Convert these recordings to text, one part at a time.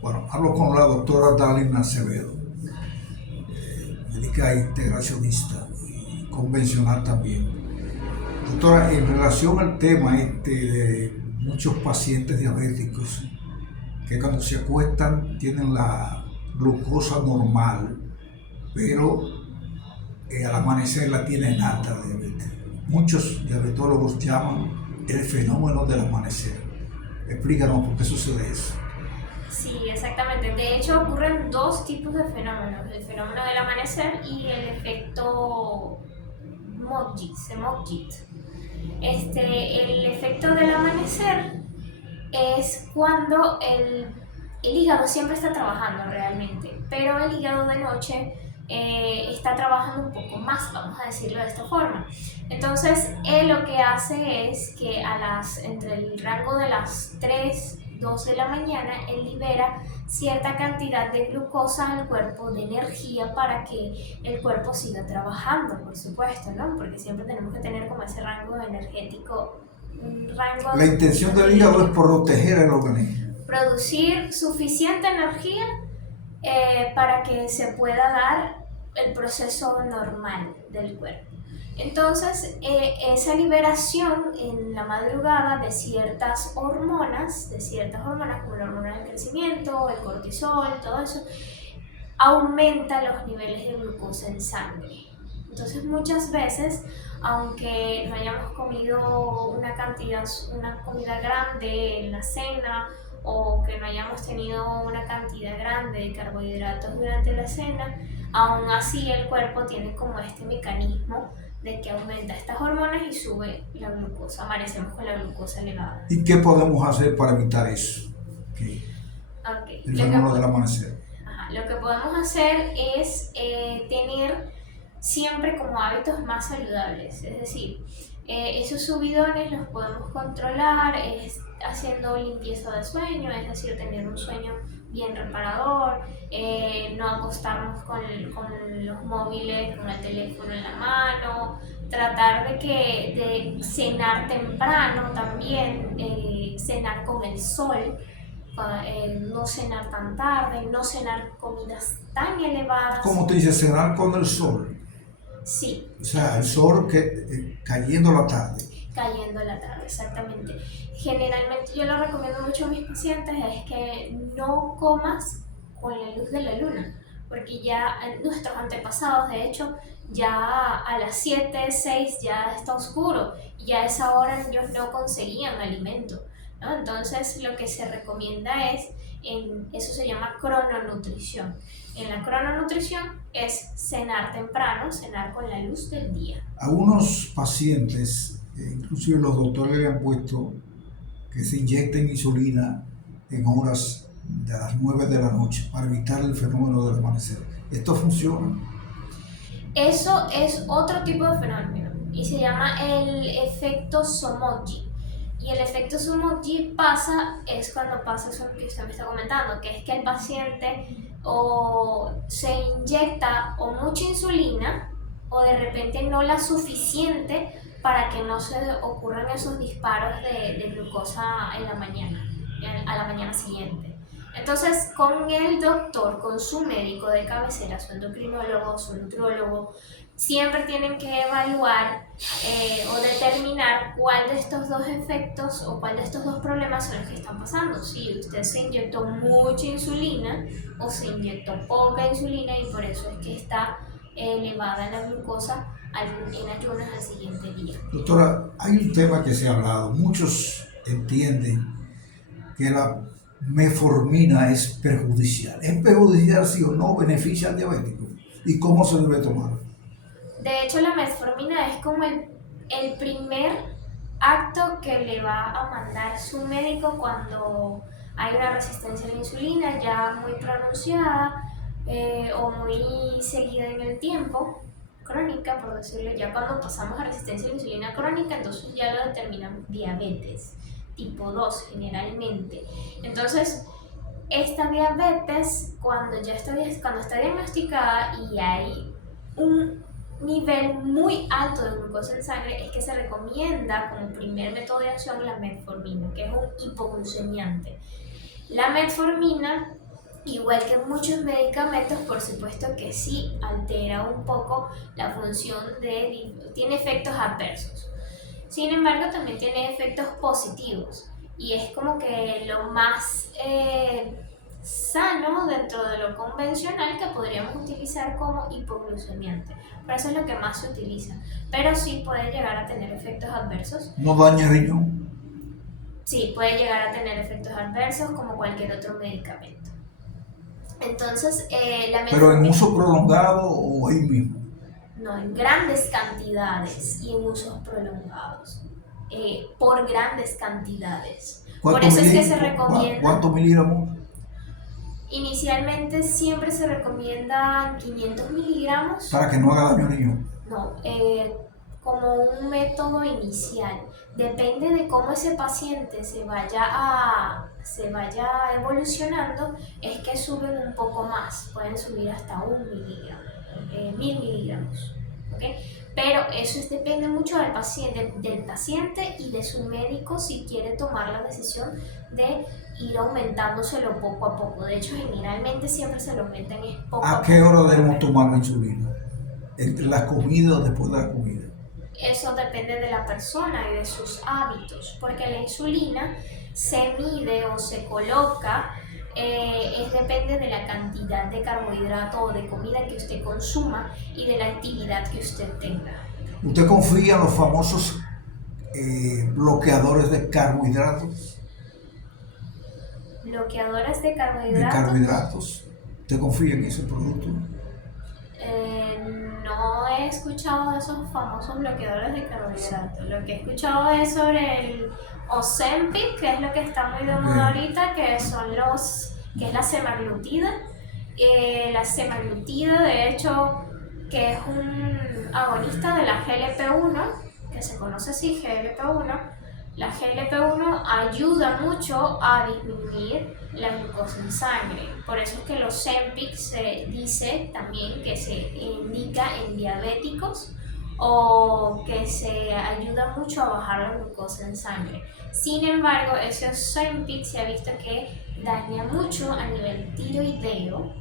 Bueno, hablo con la doctora Dalina Acevedo, médica integracionista y convencional también. Doctora, en relación al tema de muchos pacientes diabéticos que cuando se acuestan tienen la glucosa normal, pero al amanecer la tienen alta la diabetes. Muchos diabetólogos llaman el fenómeno del amanecer. Explícanos por qué sucede eso. Sí, exactamente. De hecho, ocurren dos tipos de fenómenos: el fenómeno del amanecer y el efecto Semogit. El efecto del amanecer es cuando el hígado siempre está trabajando realmente, pero el hígado de noche está trabajando un poco más, vamos a decirlo de esta forma. Entonces, él lo que hace es que entre el rango de las 3, 2 de la mañana, él libera cierta cantidad de glucosa al cuerpo, de energía, para que el cuerpo siga trabajando, por supuesto, ¿no? Porque siempre tenemos que tener como ese rango energético, un rango. La intención del hígado es proteger el organismo. Producir suficiente energía para que se pueda dar el proceso normal del cuerpo. Entonces, esa liberación en la madrugada de ciertas hormonas como la hormona del crecimiento, el cortisol, todo eso, aumenta los niveles de glucosa en sangre. Entonces, muchas veces, aunque no hayamos comido una comida grande en la cena, o que no hayamos tenido una cantidad grande de carbohidratos durante la cena, aún así el cuerpo tiene como este mecanismo de que aumenta estas hormonas y sube la glucosa. Amanecemos con la glucosa elevada. ¿Y qué podemos hacer para evitar eso? El fenómeno del amanecer. Lo que podemos hacer es tener siempre como hábitos más saludables, es decir, esos subidones los podemos controlar haciendo limpieza de sueño, es decir, tener un sueño bien reparador, no acostarnos con los móviles, con el teléfono en la mano, tratar de cenar temprano también, cenar con el sol, no cenar tan tarde, no cenar comidas tan elevadas. ¿Cómo te dice? Cenar con el sol. Sí. O sea, el sol cayendo la tarde. Cayendo la tarde, exactamente. Generalmente yo lo recomiendo mucho a mis pacientes, es que no comas con la luz de la luna, porque ya nuestros antepasados, de hecho, ya a las 7, 6 ya está oscuro, y ya a esa hora ellos no conseguían alimento, ¿no? Entonces lo que se recomienda eso se llama crononutrición. En la crononutrición es cenar temprano, cenar con la luz del día. A unos pacientes, inclusive los doctores le han puesto que se inyecten insulina en horas de las 9 de la noche para evitar el fenómeno del amanecer. ¿Esto funciona? Eso es otro tipo de fenómeno y se llama el efecto Somogyi. Y el efecto Somogyi es cuando pasa eso que usted me está comentando, que es que el paciente o se inyecta o mucha insulina o de repente no la suficiente para que no se ocurran esos disparos de glucosa en la mañana, a la mañana siguiente. Entonces, con el doctor, con su médico de cabecera, su endocrinólogo, su nutriólogo, siempre tienen que evaluar o determinar cuál de estos dos efectos o cuál de estos dos problemas son los que están pasando. Si usted se inyectó mucha insulina o se inyectó poca insulina, y por eso es que está elevada la glucosa en ayunas al siguiente día. Doctora, hay un tema que se ha hablado. Muchos entienden que la metformina es perjudicial. ¿Es perjudicial sí o no? ¿Beneficia al diabético? ¿Y cómo se debe tomar? De hecho, la metformina es como el primer acto que le va a mandar su médico cuando hay una resistencia a la insulina ya muy pronunciada o muy seguida en el tiempo, crónica, por decirlo. Ya cuando pasamos a resistencia a la insulina crónica, entonces ya lo determinamos diabetes tipo 2 generalmente. Entonces, esta diabetes, cuando está diagnosticada y hay un nivel muy alto de glucosa en sangre, es que se recomienda como primer método de acción la metformina, que es un hipoglucemiante. La metformina Igual que muchos medicamentos, por supuesto que sí altera un poco la función tiene efectos adversos. Sin embargo, también tiene efectos positivos y es como que lo más sano dentro de lo convencional que podríamos utilizar como hipoglucemiante. Por eso es lo que más se utiliza, pero sí puede llegar a tener efectos adversos. ¿No daña el riñón? Sí, puede llegar a tener efectos adversos como cualquier otro medicamento. Entonces, ¿Pero en uso prolongado o ahí mismo? No, en grandes cantidades y en usos prolongados. Por grandes cantidades. Por eso es que se recomienda. ¿Cuántos miligramos? Inicialmente siempre se recomienda 500 miligramos. Para que no haga daño al riñón. No, como un método inicial. Depende de cómo ese paciente se vaya evolucionando, es que suben un poco más, pueden subir hasta 1 miligramo, 1000 miligramos. ¿Okay? Pero eso depende mucho del paciente y de su médico si quiere tomar la decisión de ir aumentándoselo poco a poco. De hecho, generalmente siempre se lo aumentan poco a poco. ¿A qué hora debemos tomar la insulina? ¿Entre la comida o después de la comida? Eso depende de la persona y de sus hábitos, porque la insulina se mide o se coloca, depende de la cantidad de carbohidrato o de comida que usted consuma y de la actividad que usted tenga. ¿Usted confía en los famosos bloqueadores de carbohidratos? ¿Bloqueadores de carbohidratos? De carbohidratos. ¿Usted confía en ese producto? No he escuchado de esos famosos bloqueadores de carbohidratos. Lo que he escuchado es sobre el Ozempic, que es lo que está muy de moda ahorita, que es la semaglutida. La semaglutida, de hecho, que es un agonista de la GLP-1, que se conoce así, GLP-1. La GLP-1 ayuda mucho a disminuir la glucosa en sangre. Por eso es que los Ozempic se dice también que se indica en diabéticos o que se ayuda mucho a bajar la glucosa en sangre. Sin embargo, ese Ozempic se ha visto que daña mucho a nivel tiroideo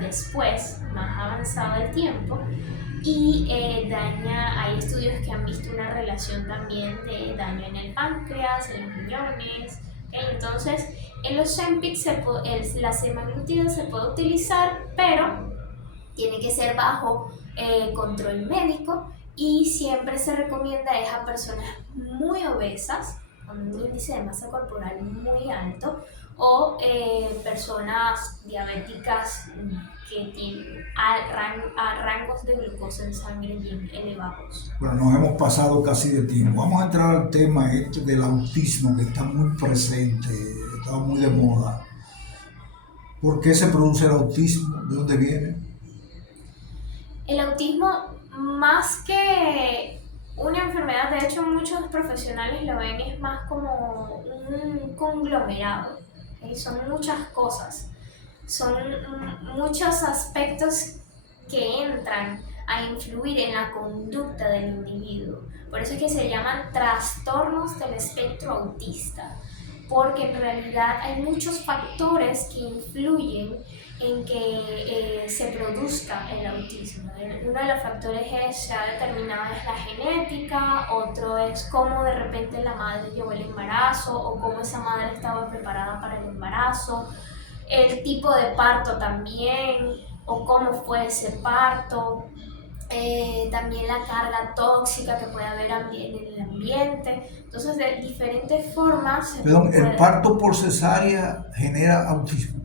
después, más avanzado el tiempo, y hay estudios que han visto una relación también de daño en el páncreas, en los riñones. ¿Okay? Entonces, en los Ozempic la semaglutida se puede utilizar, pero tiene que ser bajo control médico y siempre se recomienda a personas muy obesas, con un índice de masa corporal muy alto, o personas diabéticas que tienen rangos de glucosa en sangre bien elevados. Bueno, nos hemos pasado casi de tiempo. Vamos a entrar al tema del autismo, que está muy presente, está muy de moda. ¿Por qué se produce el autismo? ¿De dónde viene? El autismo, más que una enfermedad, de hecho muchos profesionales lo ven, es más como un conglomerado. Son muchas cosas, son muchos aspectos que entran a influir en la conducta del individuo. Por eso es que se llaman trastornos del espectro autista, porque en realidad hay muchos factores que influyen en que se produzca el autismo. Uno de los factores se ha determinado es la genética, otro es cómo de repente la madre llevó el embarazo o cómo esa madre estaba preparada para el embarazo, el tipo de parto también o cómo fue ese parto, también la carga tóxica que puede haber en el ambiente. Entonces, de diferentes formas... ¿El parto por cesárea genera autismo?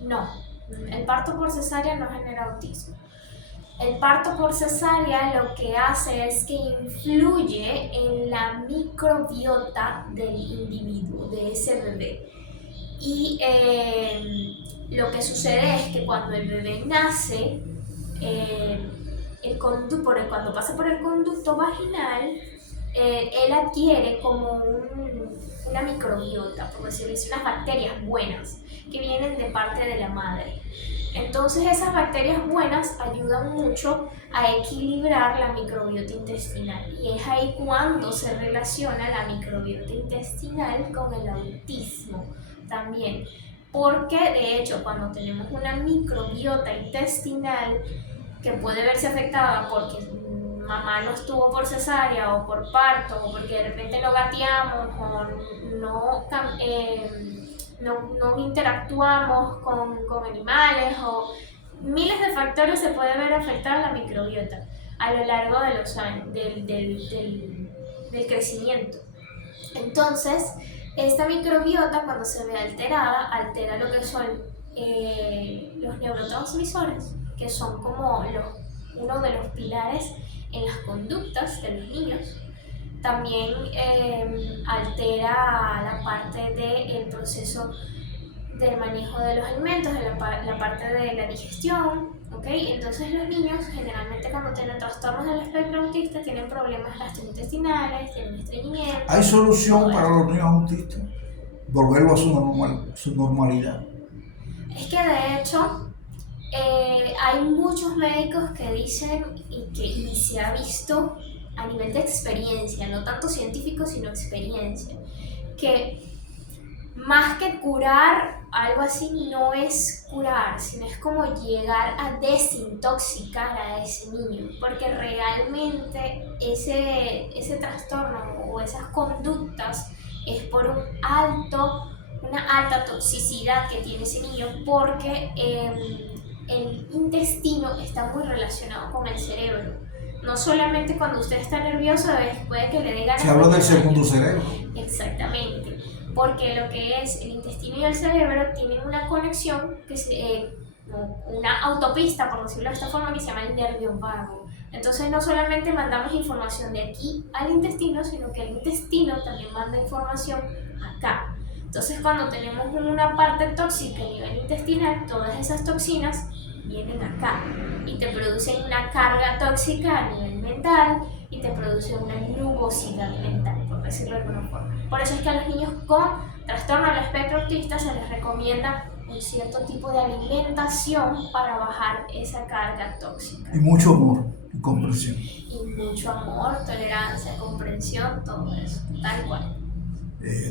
No, el parto por cesárea no genera autismo. El parto por cesárea lo que hace es que influye en la microbiota del individuo, de ese bebé. Y lo que sucede es que cuando el bebé nace, cuando pasa por el conducto vaginal, él adquiere como una microbiota, por decirlo así, unas bacterias buenas que vienen de parte de la madre. Entonces esas bacterias buenas ayudan mucho a equilibrar la microbiota intestinal y es ahí cuando se relaciona la microbiota intestinal con el autismo también, porque de hecho cuando tenemos una microbiota intestinal que puede verse afectada porque mamá no estuvo por cesárea o por parto o porque de repente no gateamos o no interactuamos con animales o miles de factores, se puede ver afectada la microbiota a lo largo de los años del crecimiento. Entonces, esta microbiota cuando se ve alterada, altera lo que son los neurotransmisores, que son como uno de los pilares en las conductas de los niños. También altera la parte del proceso del manejo de los alimentos, de la parte de la digestión, ¿ok? Entonces los niños generalmente cuando tienen trastornos del espectro autista tienen problemas gastrointestinales, tienen estreñimiento. ¿Hay solución para los niños autistas? Volverlo a su normalidad. Es que de hecho hay muchos médicos que dicen y se ha visto a nivel de experiencia, no tanto científico sino experiencia, que más que curar, algo así no es curar, sino es como llegar a desintoxicar a ese niño, porque realmente ese trastorno o esas conductas es por una alta toxicidad que tiene ese niño, porque el intestino está muy relacionado con el cerebro. No solamente cuando usted está nervioso, puede que le dé ganas. Se habla del segundo cerebro. Exactamente, porque lo que es el intestino y el cerebro tienen una conexión, una autopista, por decirlo de esta forma, que se llama el nervio vago. Entonces no solamente mandamos información de aquí al intestino, sino que el intestino también manda información acá. Entonces cuando tenemos una parte tóxica a nivel intestinal, todas esas toxinas vienen acá y te producen una carga tóxica a nivel mental y te producen una nubosidad mental, por decirlo de alguna forma. Por eso es que a los niños con trastorno del espectro autista se les recomienda un cierto tipo de alimentación para bajar esa carga tóxica. Y mucho amor y comprensión. Y mucho amor, tolerancia, comprensión, todo eso, tal cual.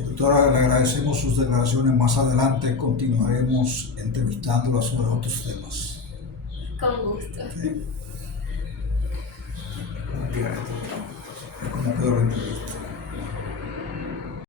Doctora, le agradecemos sus declaraciones. Más adelante continuaremos entrevistándola sobre otros temas. Con gusto. ¿Cómo quedó la entrevista?